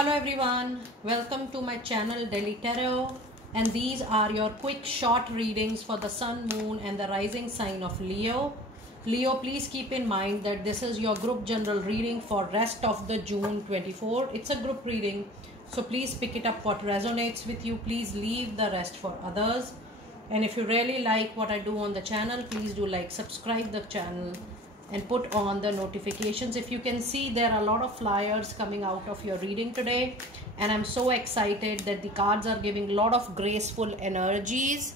Hello everyone, welcome to my channel Daily Tarot, and these are your quick short readings for the sun, moon and the rising sign of Leo. Leo, please keep in mind that this is your group general reading for rest of the June 24. It's a group reading, so please pick it up what resonates with you. Please leave the rest for others. And if you really like what I do on the channel, please do like, subscribe the channel and put on the notifications. If you can see, there are a lot of flyers coming out of your reading today, and I'm so excited that the cards are giving a lot of graceful energies,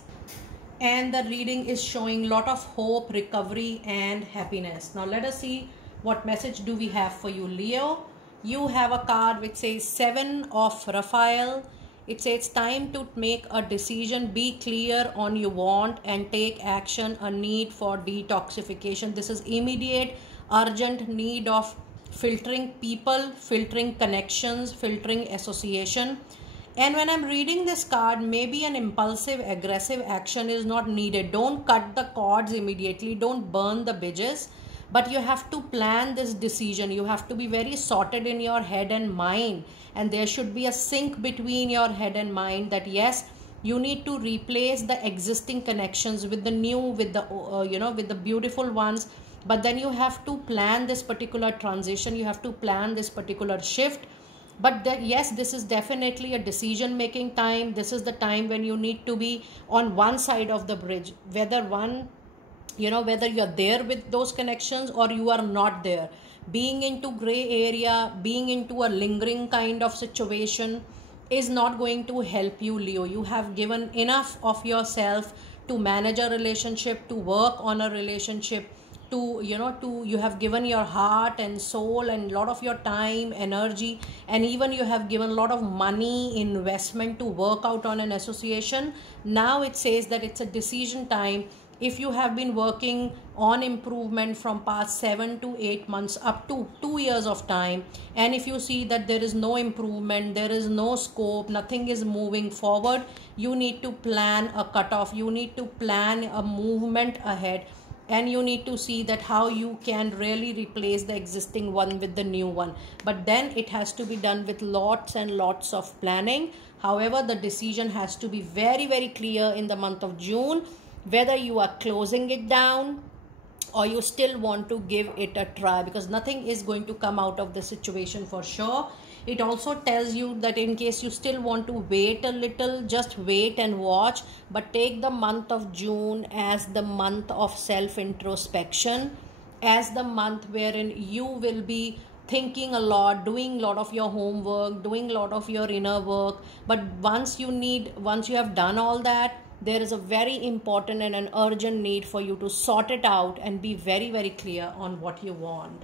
and the reading is showing a lot of hope, recovery and happiness. Now let us see what message do we have for you, Leo. You have a card which says 7 of Raphael. It says time to make a decision, be clear on you want and take action, a need for detoxification. This is immediate, urgent need of filtering people, filtering connections, filtering association. And when I'm reading this card, maybe an impulsive, aggressive action is not needed. Don't cut the cords immediately, don't burn the bridges. But you have to plan this decision. You have to be very sorted in your head and mind. And there should be a sync between your head and mind that yes, you need to replace the existing connections with the new, with the, with the beautiful ones. But then you have to plan this particular transition. You have to plan this particular shift. But that, yes, this is definitely a decision making time. This is the time when you need to be on one side of the bridge, whether you're there with those connections or you are not there. Being into gray area, being into a lingering kind of situation is not going to help you, Leo. You have given enough of yourself to manage a relationship, to work on a relationship, you have given your heart and soul and a lot of your time, energy, and even you have given a lot of money investment to work out on an association. Now it says that it's a decision time. If you have been working on improvement from past 7 to 8 months up to 2 years of time, and if you see that there is no improvement, there is no scope, nothing is moving forward, you need to plan a cutoff, you need to plan a movement ahead, and you need to see that how you can really replace the existing one with the new one. But then it has to be done with lots and lots of planning. However, the decision has to be very, very clear in the month of June, whether you are closing it down or you still want to give it a try, because nothing is going to come out of the situation for sure. It also tells you that in case you still want to wait a little, just wait and watch, but take the month of June as the month of self-introspection, as the month wherein you will be thinking a lot, doing a lot of your homework, doing a lot of your inner work. But once you have done all that, there is a very important and an urgent need for you to sort it out and be very, very clear on what you want.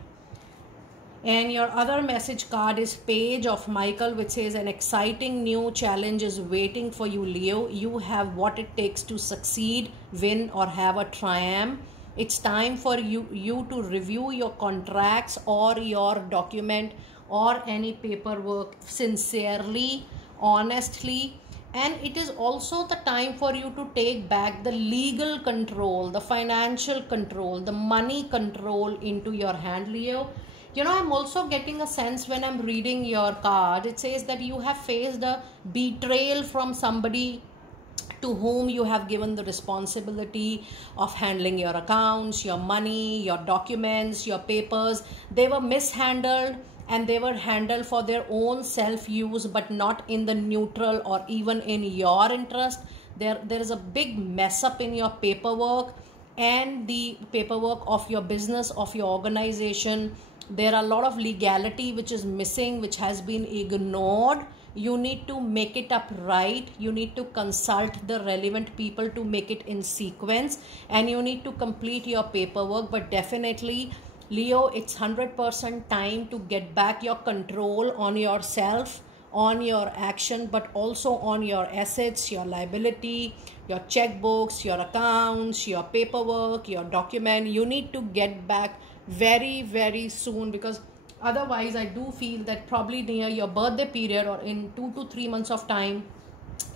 And your other message card is Page of Michael, which says an exciting new challenge is waiting for you, Leo. You have what it takes to succeed, win or have a triumph. It's time for you to review your contracts or your document or any paperwork sincerely, honestly. And it is also the time for you to take back the legal control, the financial control, the money control into your hand, Leo. I'm also getting a sense when I'm reading your card, it says that you have faced a betrayal from somebody to whom you have given the responsibility of handling your accounts, your money, your documents, your papers. They were mishandled and they were handled for their own self-use, but not in the neutral or even in your interest. There is a big mess up in your paperwork and the paperwork of your business, of your organization. There are a lot of legality which is missing, which has been ignored. You need to make it up right. You need to consult the relevant people to make it in sequence, and you need to complete your paperwork. But definitely, Leo, it's 100% time to get back your control on yourself, on your action, but also on your assets, your liability, your checkbooks, your accounts, your paperwork, your document. You need to get back very, very soon, because otherwise I do feel that probably near your birthday period or in 2 to 3 months of time,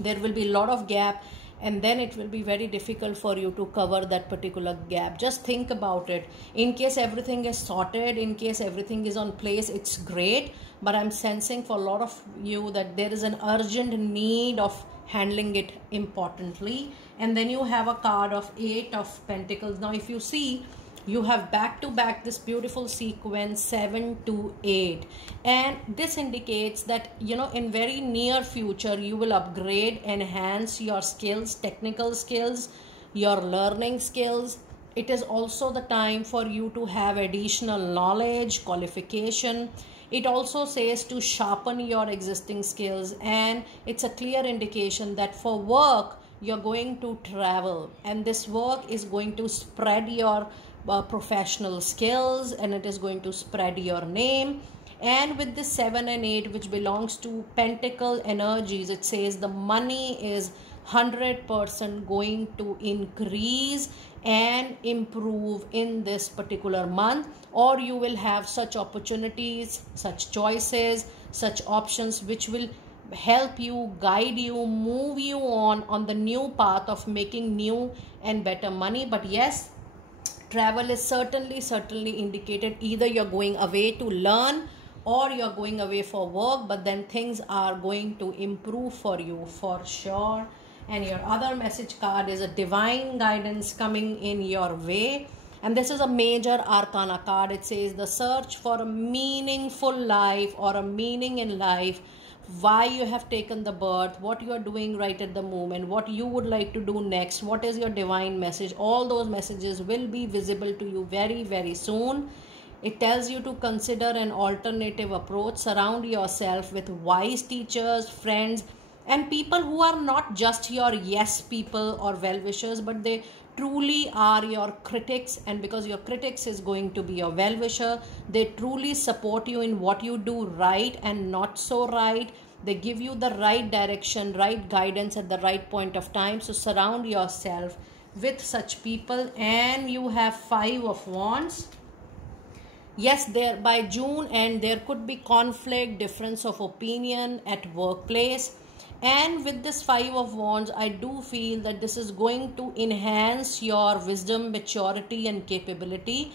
there will be a lot of gap and then it will be very difficult for you to cover that particular gap. Just think about it. In case everything is sorted, in case everything is on place, it's great, but I'm sensing for a lot of you that there is an urgent need of handling it importantly. And then you have a card of 8 of Pentacles. Now if you see, you have back to back this beautiful sequence 7 to 8, and this indicates that, you know, in very near future you will upgrade, enhance your skills, technical skills, your learning skills. It is also the time for you to have additional knowledge, qualification. It also says to sharpen your existing skills, and it's a clear indication that for work you're going to travel, and this work is going to spread your professional skills, and it is going to spread your name. And with this 7 and 8, which belongs to pentacle energies, it says the money is 100% going to increase and improve in this particular month, or you will have such opportunities, such choices, such options which will help you, guide you, move you on the new path of making new and better money. But yes, travel is certainly indicated. Either you're going away to learn or you're going away for work, but then things are going to improve for you for sure. And your other message card is a divine guidance coming in your way, and this is a major arcana card. It says the search for a meaningful life or a meaning in life, why you have taken the birth, what you are doing right at the moment, what you would like to do next, what is your divine message. All those messages will be visible to you very soon. It tells you to consider an alternative approach. Surround yourself with wise teachers, friends, and people who are not just your yes people or well-wishers, but they truly are your critics. And because your critics is going to be your well-wisher, they truly support you in what you do right and not so right. They give you the right direction, right guidance at the right point of time. So surround yourself with such people. And you have 5 of Wands. Yes, there by June end there could be conflict, difference of opinion at workplace. And with this 5 of Wands, I do feel that this is going to enhance your wisdom, maturity and capability.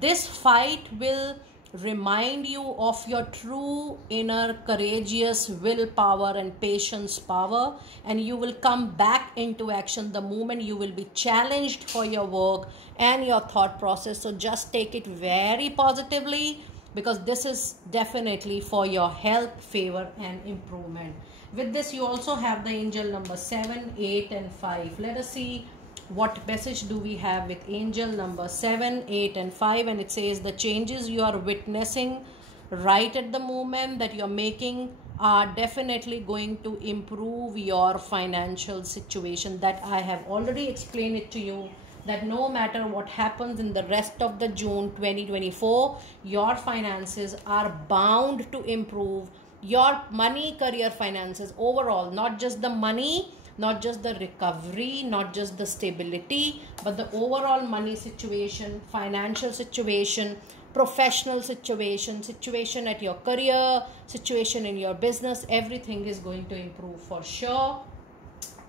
This fight will remind you of your true inner courageous willpower and patience power, and you will come back into action the moment you will be challenged for your work and your thought process. So just take it very positively, because this is definitely for your help, favor and improvement. With this, you also have the angel number 7, 8 and 5. Let us see what message do we have with angel number 7, 8 and 5. And it says the changes you are witnessing right at the moment that you're making are definitely going to improve your financial situation. That I have already explained it to you, that no matter what happens in the rest of the June 2024, your finances are bound to improve. Your money, career, finances overall, not just the money, not just the recovery, not just the stability, but the overall money situation, financial situation, professional situation, situation at your career, situation in your business, everything is going to improve for sure.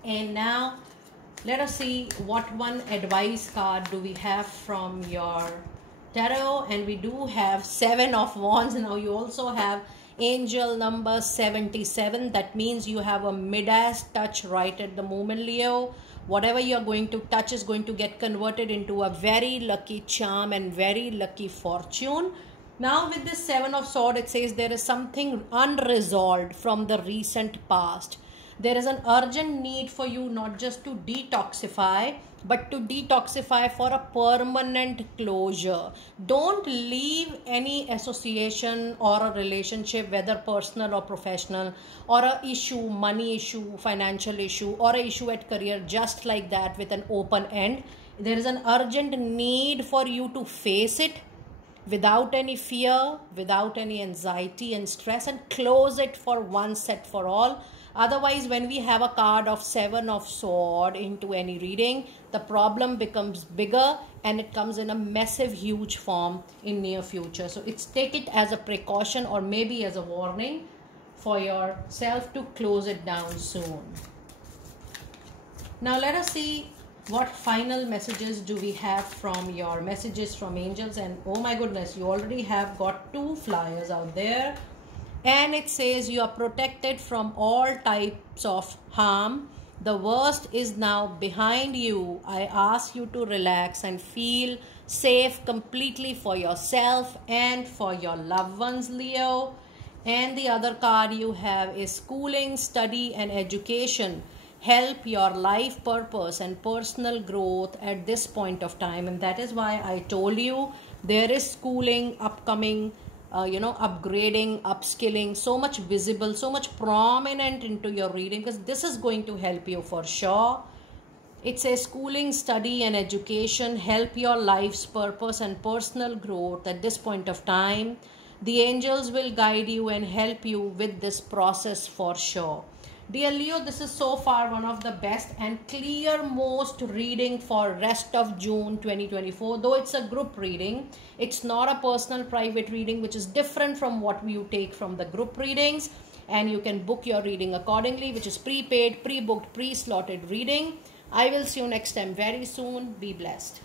And now let us see what one advice card do we have from your tarot. And we do have 7 of Wands. Now you also have angel number 77. That means you have a Midas touch right at the moment, Leo. Whatever you're going to touch is going to get converted into a very lucky charm and very lucky fortune. Now with this 7 of Swords, it says there is something unresolved from the recent past. There is an urgent need for you not just to detoxify, but to detoxify for a permanent closure. Don't leave any association or a relationship, whether personal or professional, or a issue, money issue, financial issue, or a issue at career, just like that with an open end. There is an urgent need for you to face it without any fear, without any anxiety and stress, and close it for once set for all. Otherwise, when we have a card of 7 of Swords into any reading, the problem becomes bigger and it comes in a massive, huge form in near future. So take it as a precaution or maybe as a warning for yourself to close it down soon. Now let us see what final messages do we have from your messages from angels. And oh my goodness, you already have got 2 flyers out there, and it says you are protected from all types of harm. The worst is now behind you. I ask you to relax and feel safe completely for yourself and for your loved ones, Leo. And the other card you have is schooling, study and education help your life purpose and personal growth at this point of time. And that is why I told you there is schooling upcoming, upgrading, upskilling, so much visible, so much prominent into your reading, because this is going to help you for sure. It says schooling, study and education help your life's purpose and personal growth at this point of time. The angels will guide you and help you with this process for sure. Dear Leo, this is so far one of the best and clear most reading for rest of June 2024. Though it's a group reading, it's not a personal private reading, which is different from what you take from the group readings. And you can book your reading accordingly, which is prepaid, pre-booked, pre-slotted reading. I will see you next time very soon. Be blessed.